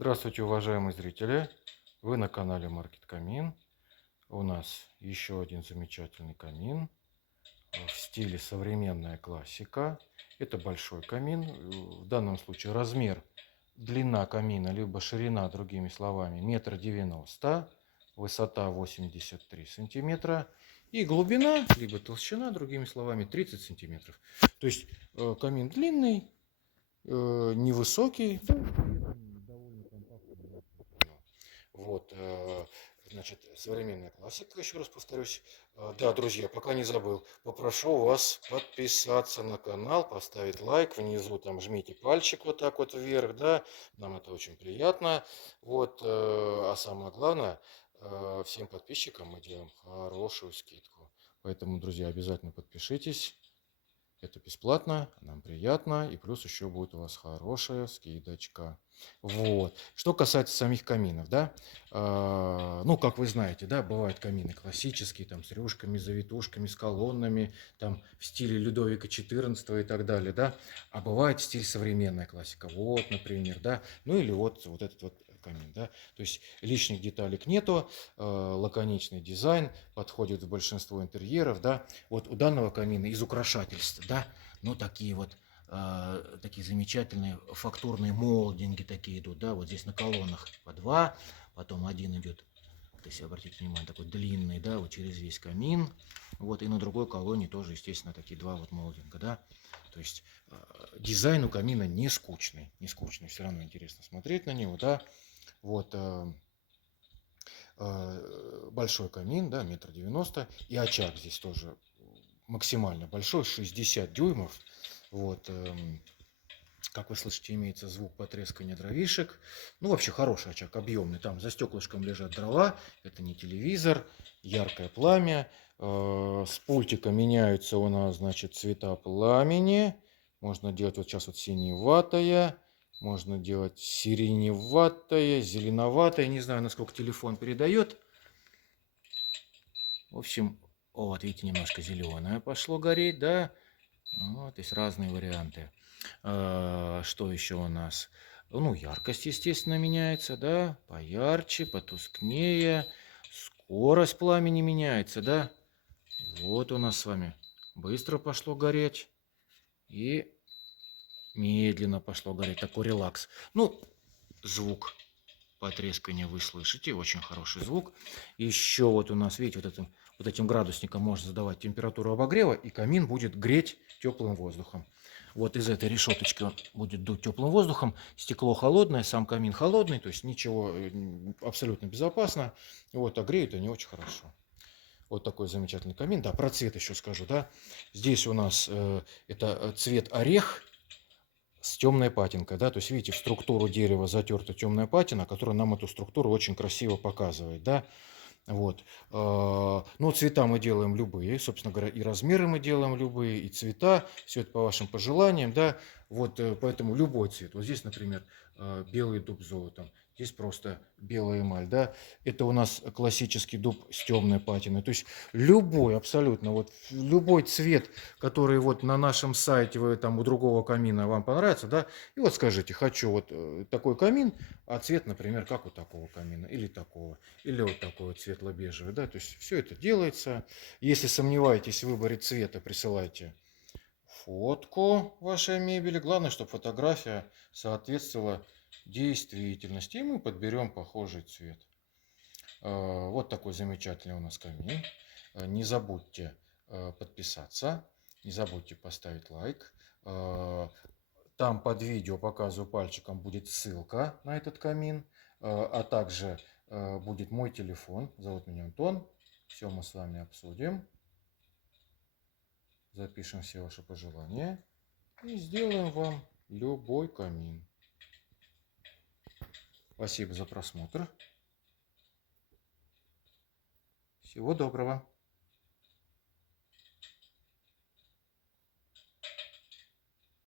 Здравствуйте, уважаемые зрители! Вы на канале Маркет Камин. У нас еще один замечательный камин в стиле современная классика. Это большой камин. В данном случае размер, длина камина, либо ширина, другими словами, 1,90 м, высота 83 сантиметра и глубина, либо толщина, другими словами, 30 сантиметров. То есть камин длинный, невысокий, довольно компактный. Вот, значит, современная классика, еще раз повторюсь. Да, друзья, пока не забыл, попрошу вас подписаться на канал, поставить лайк, внизу там жмите пальчик вот так вот вверх, да, нам это очень приятно. Вот, а самое главное, всем подписчикам мы делаем хорошую скидку. Поэтому, друзья, обязательно подпишитесь. Это бесплатно, нам приятно, и плюс еще будет у вас хорошая скидочка. Вот. Что касается самих каминов, да, ну, как вы знаете, да, бывают камины классические, там, с рюшками, завитушками, с колоннами, там, в стиле Людовика XIV и так далее, да, а бывает стиль современная классика, вот, например, да, ну, или вот этот вот камин, да, то есть лишних деталек нету, лаконичный дизайн, подходит в большинство интерьеров, да, вот у данного камина из украшательств, да, ну, такие вот, такие замечательные фактурные молдинги такие идут, да, вот здесь на колоннах по два, потом один идет, вот если обратите внимание, такой длинный, да, вот через весь камин, вот, и на другой колонне тоже, естественно, такие два вот молдинга, да, то есть дизайн у камина не скучный, все равно интересно смотреть на него, да, вот, большой камин, да, 1,90 м, и очаг здесь тоже максимально большой, 60 дюймов, вот, как вы слышите, имеется звук потрескивания дровишек. Ну, вообще хороший очаг, объемный. Там за стеклышком лежат дрова. Это не телевизор. Яркое пламя. С пультика меняются у нас, значит, цвета пламени. Можно делать вот сейчас вот синеватое. Можно делать сиреневатое, зеленоватое. Не знаю, насколько телефон передает. В общем, вот видите, немножко зеленое пошло гореть, да. Вот, есть разные варианты. Что еще у нас? Ну, яркость, естественно, меняется, да, поярче, потускнее, скорость пламени меняется, да. Вот у нас с вами быстро пошло гореть и медленно пошло гореть, такой релакс. Ну, звук потрескивания вы слышите, очень хороший звук. Еще вот у нас, видите, вот этим градусником можно задавать температуру обогрева, и камин будет греть теплым воздухом. Вот из этой решеточки он будет дуть теплым воздухом. Стекло холодное, сам камин холодный, то есть ничего, абсолютно безопасно. Вот, а греют они очень хорошо. Вот такой замечательный камин. Да, про цвет еще скажу, да. Здесь у нас это цвет орех с темной патинкой, да, то есть видите, в структуру дерева затерта темная патина, которая нам эту структуру очень красиво показывает, да. Вот. Ну, цвета мы делаем любые, собственно говоря, и размеры мы делаем любые, и цвета, все это по вашим пожеланиям, да. Вот, поэтому любой цвет. Вот здесь, например, белый дуб с золотом, здесь просто белая эмаль, да. Это у нас классический дуб с темной патиной. То есть любой, абсолютно, вот любой цвет, который вот на нашем сайте, вы там у другого камина вам понравится, да, и вот скажите, хочу вот такой камин, а цвет, например, как у такого камина, или такого, или вот такой вот светло-бежевый, да, то есть все это делается. Если сомневаетесь в выборе цвета, присылайте фотку вашей мебели. Главное, чтобы фотография соответствовала действительности, и мы подберем похожий цвет. Вот такой замечательный у нас камин. Не забудьте подписаться, не забудьте поставить лайк. Там под видео, показываю пальчиком, будет ссылка на этот камин, а также будет мой телефон. Зовут меня Антон. Все мы с вами обсудим. Запишем все ваши пожелания и сделаем вам любой камин. Спасибо за просмотр. Всего доброго.